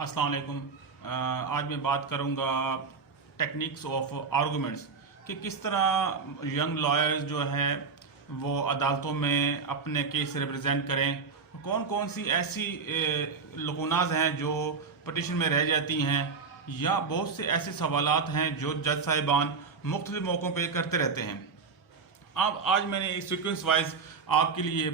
अस्सलाम वालेकुम। आज मैं बात करूंगा टेक्निक्स ऑफ आर्गूमेंट्स कि किस तरह यंग लॉयर्स जो है वो अदालतों में अपने केस रिप्रेजेंट करें। कौन कौन सी ऐसी लकूनाज हैं जो पटिशन में रह जाती हैं, या बहुत से ऐसे सवालात हैं जो जज साहिबान मुख्तलिफ मौक़ों पे करते रहते हैं। अब आज मैंने सीक्वेंस वाइज आपके लिए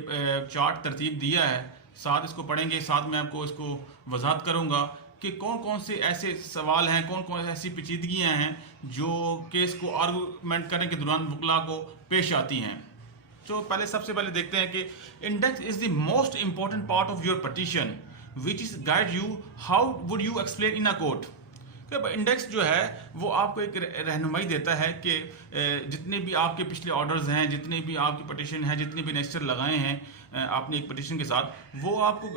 चार्ट तरतीब दिया है, साथ इसको पढ़ेंगे, साथ मैं आपको इसको वजाहत करूंगा कि कौन कौन से ऐसे सवाल हैं, कौन कौन ऐसी पेचीदगियां हैं जो केस को आर्गूमेंट करने के दौरान वकला को पेश आती हैं। तो सबसे पहले देखते हैं कि index is the most important part of your petition which is guide you how would you explain in a court. Index जो है वो आपको एक रहनुमाई देता है कि जितने भी आपके पिछले ऑर्डर्स हैं, जितने भी आपकी पटिशन है, जितने भी नेक्स्टर लगाए हैं आपने एक पटिशन के साथ, वो आपको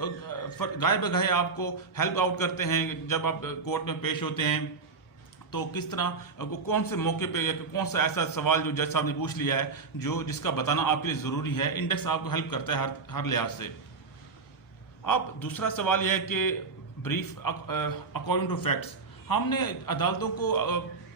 गाय बगाए आपको हेल्प आउट करते हैं जब आप कोर्ट में पेश होते हैं। तो किस तरह कौन से मौके पे कौन सा ऐसा सवाल जो जज साहब ने पूछ लिया है जिसका बताना आपके लिए ज़रूरी है, इंडेक्स आपको हेल्प करता है हर लिहाज से। अब दूसरा सवाल यह है कि ब्रीफ अकॉर्डिंग टू फैक्ट्स, हमने अदालतों को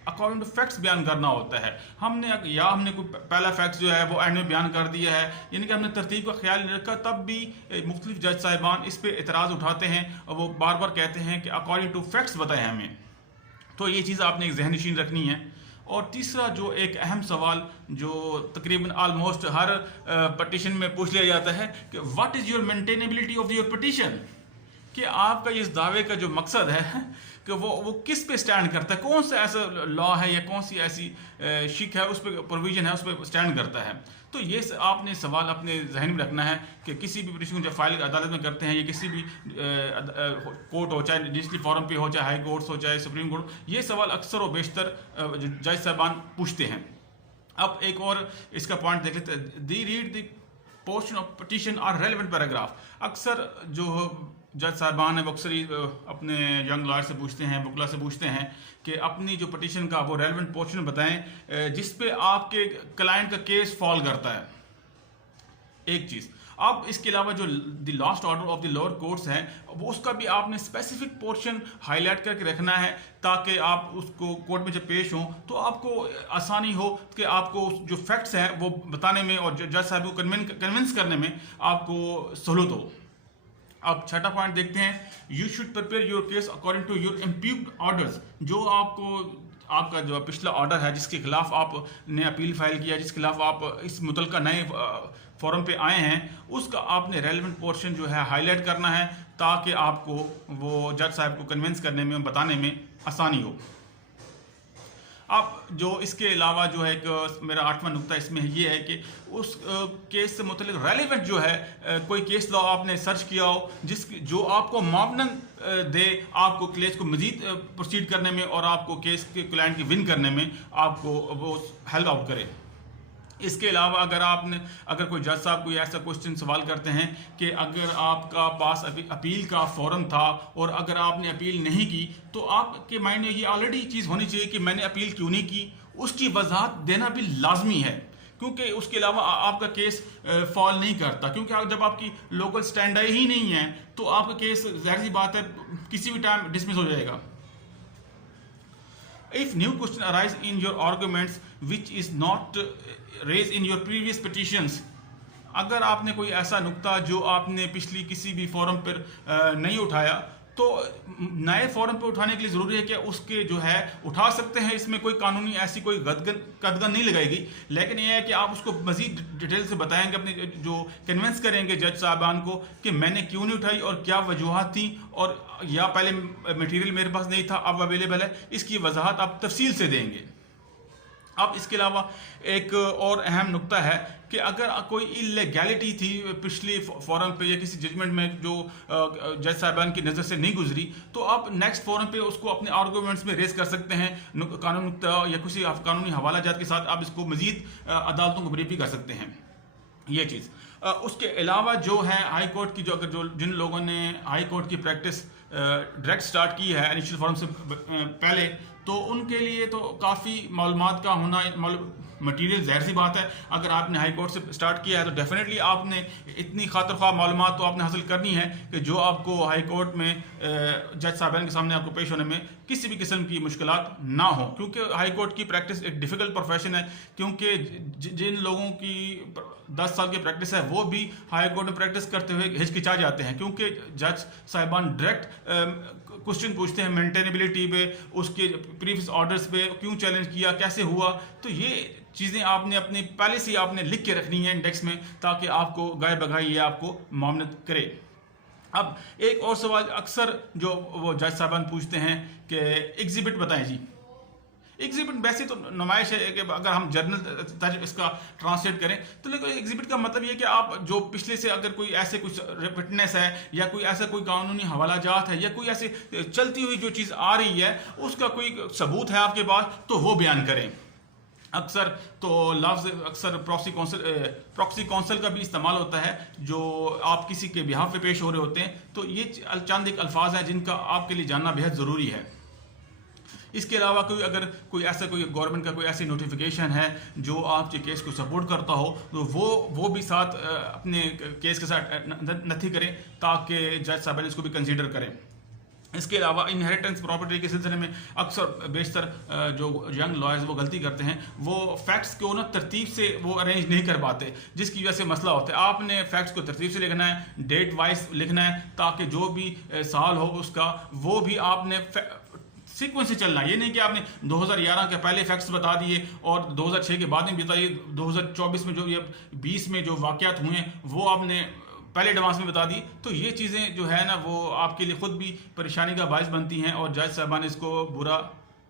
अकॉर्डिंग टू फैक्ट्स बयान करना होता है। हमने कोई पहला फैक्ट्स जो है वो एंड में बयान कर दिया है, यानी कि हमने तरतीब का ख्याल नहीं रखा, तब भी मुख्तलिफ जज साहिबान इस पर एतराज़ उठाते हैं और वो बार बार कहते हैं कि अकॉर्डिंग टू फैक्ट्स बताएं हमें। तो ये चीज़ आपने एक जहन नशीन रखनी है। और तीसरा जो एक अहम सवाल जो तकरीबन आलमोस्ट हर पटिशन में पूछ लिया जाता है कि what is your maintainability of your petition, कि आपका इस दावे का जो मकसद है कि वो किस पे स्टैंड करता है, कौन सा ऐसा लॉ है या कौन सी ऐसी शिक है, उस पर प्रोविजन है, उस पर स्टैंड करता है। तो ये आपने सवाल अपने जहन में रखना है कि किसी भी पिटिशन जब फाइल अदालत में करते हैं या किसी भी कोर्ट हो, चाहे डिस्ट्रिक्ट फॉरम पे हो, चाहे हाई कोर्ट्स हो, चाहे सुप्रीम कोर्ट, ये सवाल अक्सर व बेशतर जज साहबान पूछते हैं। अब एक और इसका पॉइंट देख लेते हैं, the read the portion of petition or relevant paragraph. अक्सर जो जज साहबान है वो अक्सर अपने यंग लॉयर से पूछते हैं, वकला से पूछते हैं कि अपनी जो पटिशन का वो रेलेवेंट पोर्शन बताएं जिस पे आपके क्लाइंट का केस फॉल करता है, एक चीज़। अब इसके अलावा जो the last order of the lower courts हैं वो उसका भी आपने स्पेसिफिक पोर्शन हाईलाइट करके रखना है ताकि आप उसको कोर्ट में जब पेश हों तो आपको आसानी हो कि आपको जो फैक्ट्स हैं वो बताने में और जज साहब को कन्विंस करने में आपको सहूलत हो। अब छठा पॉइंट देखते हैं, you should prepare your case according to your impugned orders. जो आपका जो पिछला ऑर्डर है जिसके खिलाफ आपने अपील फाइल किया, जिसके खिलाफ आप इस मुतलका नए फॉरम पे आए हैं, उसका आपने रेलेवेंट पोर्शन जो है हाईलाइट करना है ताकि आपको वो जज साहब को कन्विंस करने में, बताने में आसानी हो। अब जो इसके अलावा जो है एक मेरा 8वां नुक्ता इसमें ये है कि उस केस से मुतल्लिक रेलिवेंट जो है कोई केस लॉ आपने सर्च किया हो जो आपको मावनन दे आपको केस को मजीद प्रोसीड करने में और आपको केस के क्लाइंट की विन करने में आपको वो हेल्प आउट करे। इसके अलावा अगर कोई जज साहब कोई ऐसा क्वेश्चन सवाल करते हैं कि अगर आपका पास अपील का फॉर्म था और अगर आपने अपील नहीं की तो आपके माइंड में ये ऑलरेडी चीज़ होनी चाहिए कि मैंने अपील क्यों नहीं की, उसकी वजाहत देना भी लाजमी है, क्योंकि उसके अलावा आपका केस फॉल नहीं करता। क्योंकि जब आपकी लोकल स्टैंड आई ही नहीं है तो आपका केस ज़ाहिर सी बात है किसी भी टाइम डिसमिस हो जाएगा। If new question arise in your arguments which is not raised in your previous petitions, अगर आपने कोई ऐसा नुक्ता जो आपने पिछली किसी भी फोरम पर नहीं उठाया तो नए फोरम पर उठाने के लिए ज़रूरी है कि उसके जो है उठा सकते हैं, इसमें कोई कानूनी ऐसी कोई कदगन नहीं लगाएगी, लेकिन यह है कि आप उसको मज़ीद डिटेल से बताएंगे, अपने जो कन्विंस करेंगे जज साहबान को कि मैंने क्यों नहीं उठाई और क्या वजूहत थी, और या पहले मटेरियल मेरे पास नहीं था अब अवेलेबल है, इसकी वजाहत आप तफसील से देंगे। अब इसके अलावा एक और अहम नुक्ता है कि अगर कोई इलीगैलिटी थी पिछले फोरम पे या किसी जजमेंट में जो जज साहबान की नज़र से नहीं गुजरी तो आप नेक्स्ट फोरम पे उसको अपने आर्गूमेंट्स में रेज कर सकते हैं, कानूनी नुक्ता या किसी कानूनी हवाला जात के साथ आप इसको मजीद अदालतों को ब्रीफ भी कर सकते हैं, ये चीज़। उसके अलावा जो है हाई कोर्ट की जिन लोगों ने हाई कोर्ट की प्रैक्टिस डायरेक्ट स्टार्ट की है इनिशियल फॉरम से पहले, तो उनके लिए तो काफ़ी मालूमात का होना मटीरियल, जाहिर सी बात है अगर आपने हाई कोर्ट से स्टार्ट किया है तो डेफिनेटली आपने इतनी खातिर ख्वाह मालूमात तो आपने हासिल करनी है कि जो आपको हाई कोर्ट में जज साहबान के सामने आपको पेश होने में किसी भी किस्म की मुश्किलात ना हो, क्योंकि हाई कोर्ट की प्रैक्टिस एक डिफ़िकल्ट प्रोफेशन है। क्योंकि जिन लोगों की 10 साल की प्रैक्टिस है वो भी हाई कोर्ट में प्रैक्टिस करते हुए हिचकिचा जाते हैं, क्योंकि जज साहिबान डायरेक्ट क्वेश्चन पूछते हैं मेंटेनेबिलिटी पे, उसके प्रीवियस ऑर्डर्स पे, क्यों चैलेंज किया, कैसे हुआ। तो ये चीज़ें आपने अपने पहले से आपने लिख के रखनी है इंडेक्स में, ताकि आपको गाय बगाई ये आपको मामनत करे। अब एक और सवाल अक्सर जो वो जज साहबान पूछते हैं कि एग्जिबिट बताएं जी। एग्जिबिट वैसे तो नुमाइश है कि अगर हम जर्नल इसका ट्रांसलेट करें तो, लेकिन एग्जिबिट का मतलब ये कि आप जो पिछले से अगर कोई ऐसे कुछ विटनेस है या कोई ऐसा कोई कानूनी हवालाजात है या कोई ऐसी चलती हुई जो चीज़ आ रही है उसका कोई सबूत है आपके पास तो वो बयान करें। अक्सर तो लफ्ज़ अक्सर प्रॉक्सी काउंसिल का भी इस्तेमाल होता है जो आप किसी के बिहाफ पे पेश हो रहे होते हैं। तो ये चंद एक अल्फाज हैं जिनका आपके लिए जानना बेहद ज़रूरी है। इसके अलावा अगर कोई ऐसा कोई गवर्नमेंट का कोई ऐसी नोटिफिकेशन है जो आपके केस को सपोर्ट करता हो तो वो भी साथ अपने केस के साथ नथी करें ताकि जज साहब इसको भी कंसीडर करें। इसके अलावा इनहेरिटेंस प्रॉपर्टी के सिलसिले में अक्सर बेशतर जो यंग लॉयर्स वो गलती करते हैं, वो फैक्ट्स को ना तरतीब से वो अरेंज नहीं कर पाते, जिसकी वजह से मसला होता है। आपने फैक्ट्स को तरतीब से लिखना है, डेट वाइज लिखना है, ताकि जो भी साल हो उसका वो भी आपने सीक्वेंस से चलना। ये नहीं कि आपने 2011 के पहले फैक्ट्स बता दिए और 2006 के बाद में बताइए, 2024 में जो या 20 में जो वाक़यात हुए हैं वो आपने पहले एडवांस में बता दी। तो ये चीज़ें जो है ना वो आपके लिए ख़ुद भी परेशानी का बायस बनती हैं और जज साहबान इसको बुरा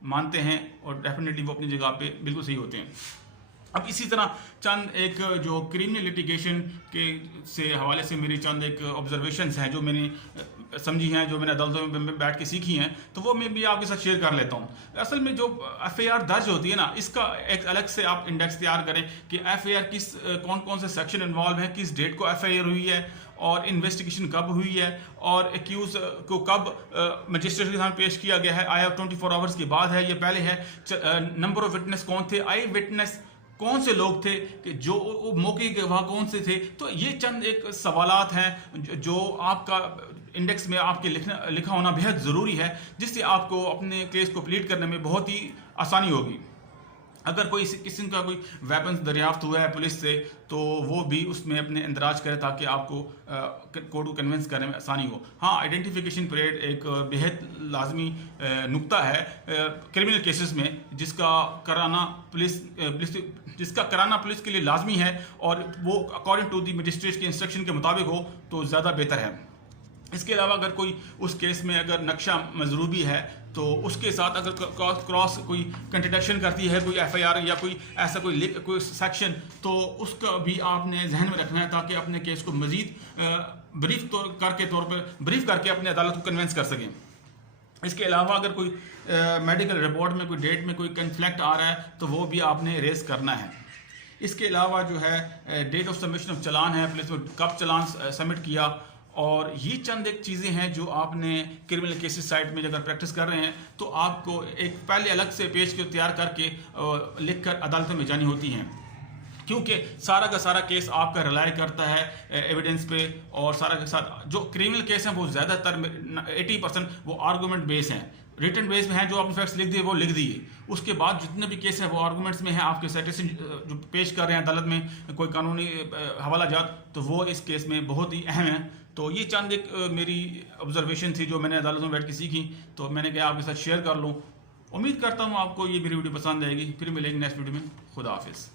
मानते हैं और डेफिनेटली वो अपनी जगह पे बिल्कुल सही होते हैं। अब इसी तरह चंद एक जो क्रिमिनल लिटिगेशन के से हवाले से मेरी चंद एक ऑब्जर्वेशंस हैं जो मैंने समझी हैं, जो मैंने अदालतों में बैठ के सीखी हैं, तो वो मैं भी आपके साथ शेयर कर लेता हूँ। असल में जो FIR दर्ज होती है ना, इसका एक अलग से आप इंडेक्स तैयार करें कि FIR किस कौन कौन से सेक्शन इन्वॉल्व है, किस डेट को FIR हुई है और इन्वेस्टिगेशन कब हुई है और एक्यूज को कब मजिस्ट्रेट के सामने पेश किया गया है। आया 24 आवर्स के बाद है, ये पहले है। नंबर ऑफ विटनेस कौन थे, आई विटनेस कौन से लोग थे, कि जो मौके के गवाह कौन से थे। तो ये चंद एक सवालात हैं जो आपका इंडेक्स में आपके लिखा होना बेहद ज़रूरी है, जिससे आपको अपने केस को प्लीड करने में बहुत ही आसानी होगी। अगर कोई किसी का कोई वेपन्स दरियाफ्त हुआ है पुलिस से तो वो भी उसमें अपने इंदराज करे ताकि आपको कोर्ट को कन्विंस करने में आसानी हो। हाँ, आइडेंटिफिकेशन पीरियड एक बेहद लाजमी नुक्ता है क्रिमिनल केसेस में, जिसका कराना पुलिस के लिए लाजमी है और वो अकॉर्डिंग टू दी मजिस्ट्रेट के इंस्ट्रक्शन के मुताबिक हो तो ज़्यादा बेहतर है। इसके अलावा अगर कोई उस केस में अगर नक्शा मजरूबी है तो उसके साथ अगर क्रॉस कोई कंट्रडिक्शन करती है कोई FIR या कोई ऐसा कोई सेक्शन, तो उसका भी आपने जहन में रखना है ताकि अपने केस को मजीद ब्रीफ करके अपने अदालत को कन्विंस कर सकें। इसके अलावा अगर कोई मेडिकल रिपोर्ट में कोई डेट में कोई कन्फ्लिक्ट आ रहा है तो वो भी आपने रेस करना है। इसके अलावा जो है डेट ऑफ सबमिशन ऑफ चलान है, पुलिस में कब चलान सबमिट किया, और ये चंद एक चीज़ें हैं जो आपने क्रिमिनल केसेस साइट में अगर प्रैक्टिस कर रहे हैं तो आपको एक पहले अलग से पेज को तैयार करके लिख कर अदालतों में जानी होती हैं, क्योंकि सारा का सारा केस आपका रिलाई करता है एविडेंस पे। और सारा के साथ जो क्रिमिनल केस हैं वो ज़्यादातर 80% वो आर्गूमेंट बेस हैं, रिटन बेस में हैं। जो आपने फैक्ट्स लिख दिए वो लिख दिए, उसके बाद जितने भी केस है वो आर्गूमेंट्स में है, आपके सेटिस्फिकेशन जो पेश कर रहे हैं अदालत में कोई कानूनी हवालाजात, तो वो इस केस में बहुत ही अहम है। तो ये चंद एक मेरी ऑब्जर्वेशन थी जो मैंने अदालतों में बैठ के सीखी, तो मैंने कहा आपके साथ शेयर कर लूँ। उम्मीद करता हूँ आपको ये मेरी वीडियो पसंद आएगी। फिर मिलेंगे नेक्स्ट वीडियो में। खुदा हाफिज़।